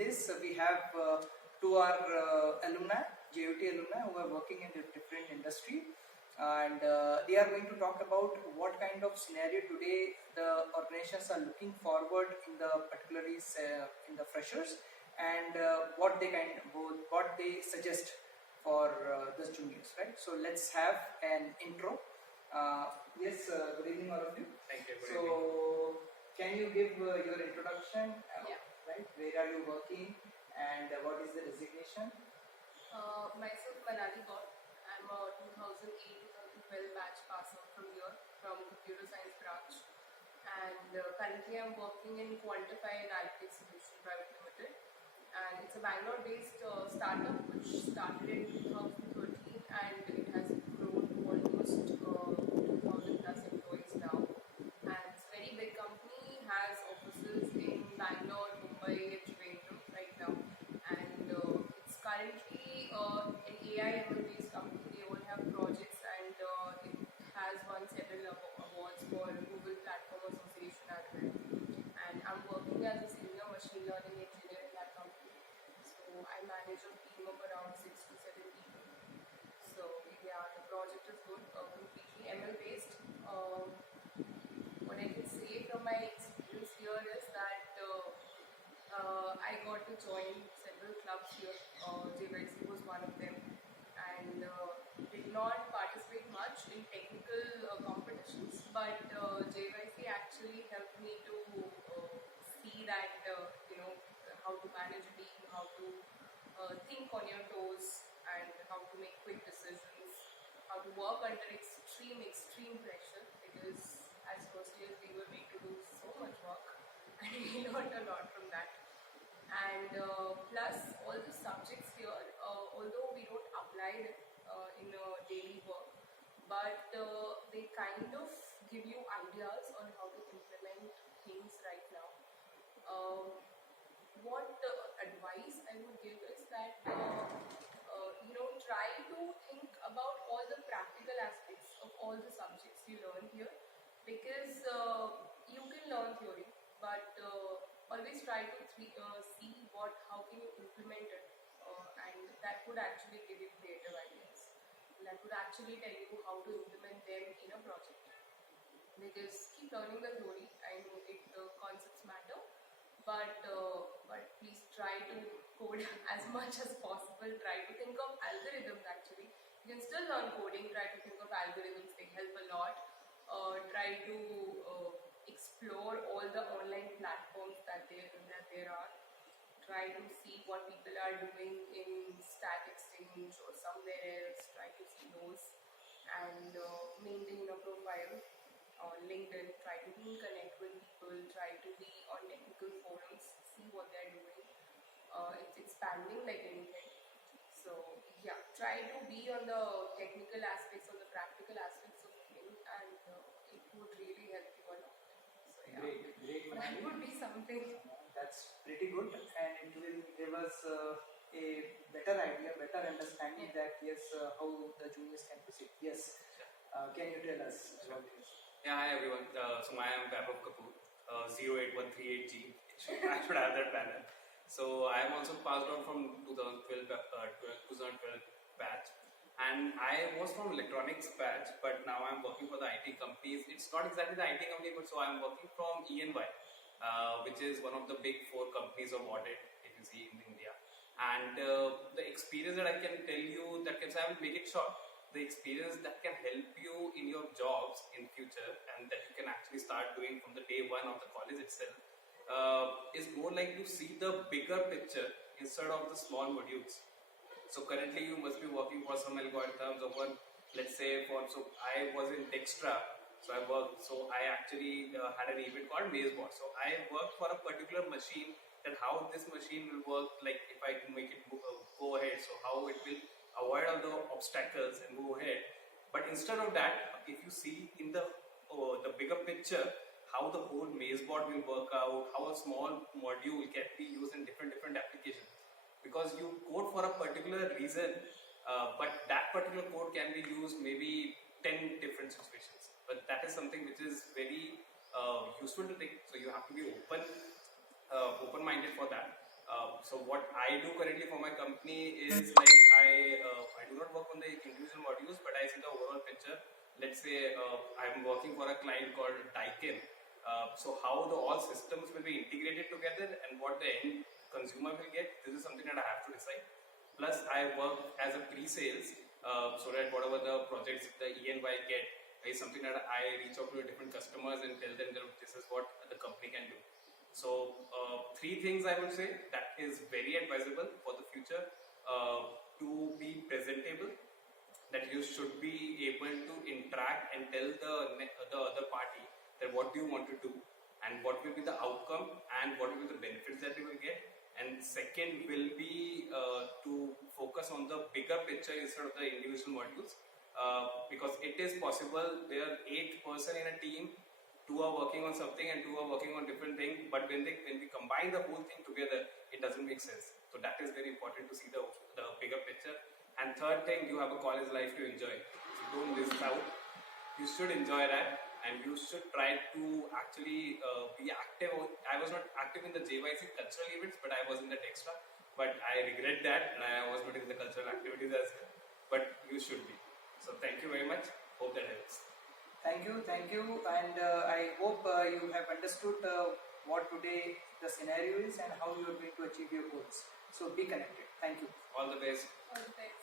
this we have two our alumni, JUT alumni, who are working in a different industry, and they are going to talk about what kind of scenario today the organizations are looking forward in the particularly in the freshers, and what they suggest for the juniors, right? So let's have an intro. Yes, good evening all of you. Thank you. So can you give your introduction? Yeah. Right, where are you working and what is the designation? Myself, Manali gaur. I'm a 2008-2012 batch passer from here, from Computer Science branch. And currently I'm working in QUANTIPHI Vaibhav Private Limited. And it's a Bangalore-based startup which started in 2013 and it has grown to almost 2,000 plus employees now. And it's a very big company, has offices in Bangalore, Mumbai and Trivandrum right now. And it's currently an AI/ML based company. They all have projects and it has won several awards for Google Platform Association as well. And I'm working as a senior machine learning engineer in that company. So I manage a team of around 6 to 7 people. So yeah, the project is good, completely ML based. What I can say from my experience here is that I got to join several clubs here. JYC was one of them, and did not participate much in technical competitions, but JYC actually helped me to see that how to manage a team, how to think on your toes, and how to make quick decisions, how to work under extreme pressure, because as first years we were made to do so much work and we learned a lot from that. And plus all the subjects here, although we don't apply them in daily work, but they kind of give you ideas on how to implement things right now. What advice I would give is that try to think about all the practical aspects of all the subjects you learn here, because you can learn theory, but always try to see how can you implement it, and that would actually give you creative ideas. That would actually tell you how to implement them in a project. Because keep learning the theory, I know the concepts matter, but please try to code as much as possible. Try to think of algorithms actually. You can still learn coding, try to think of algorithms, they help a lot. Try to explore all the online platforms that there are. Try to see what people are doing in Stack Exchange or somewhere else. Try to see those and maintain a profile on LinkedIn. Try to connect with people. Try to be on technical forums. See what they're doing. It's expanding like anything. So yeah, try to be on the technical aspects, on the practical aspects of things, and it would really help you a lot. So yeah, Great, that would be something. That's pretty good, and it will give us a better idea, better understanding that yes, how the juniors can proceed. Yes, can you tell us about this? Yeah, hi everyone. So I am Vaibhav Kapoor, 08138G. I should have that panel. So I am also passed out from 2012 batch, and I was from electronics batch, but now I am working for the IT companies. It's not exactly the IT company, but so I am working from ENY, which is one of the big 4 companies of audit, if you see in India. And the experience that I can tell you, that can, so I will make it short. The experience that can help you in your jobs in future, and that you can actually start doing from the day one of the college itself, is more like to see the bigger picture instead of the small modules. So currently you must be working for some algorithms or one, let's say so I was in Dextra, so I actually had an event called MazeBot. So I worked for a particular machine, that how this machine will work, like if I can make it go ahead, so how it will avoid all the obstacles and move ahead. But instead of that, if you see in the bigger picture, how the whole MazeBot will work out, how a small module can be used in different applications. Because you code for a particular reason, but that particular code can be used maybe 10 different situations. But that is something which is very useful to think. So you have to be open-minded for that. So what I do currently for my company is like I do not work on the individual modules, but I see the overall picture. Let's say I'm working for a client called Daikin. So how the all systems will be integrated together and what the end consumer will get, this is something that I have to decide. Plus I work as a pre-sales, so that whatever the projects the E&Y get is something that I reach out to different customers and tell them that this is what the company can do. So three things I would say that is very advisable for the future. To be presentable, that you should be able to interact and tell the other party that what do you want to do and what will be the outcome and what will be the benefits that you will get. And second will be to focus on the bigger picture instead of the individual modules, because it is possible there are 8 person in a team, 2 are working on something and 2 are working on different things, but when we combine the whole thing together, it doesn't make sense. So that is very important to see the bigger picture. And third thing, you have a college life to enjoy, so don't miss out. You should enjoy that and you should try to actually be active. I was not active in the JYC cultural events, but I was in that extra, but I regret that and I was not in the cultural activities as well, but you should be. So thank you very much, hope that helps. Thank you, and I hope you have understood what today the scenario is and how you are going to achieve your goals. So be connected. Thank you. All the best. All the best.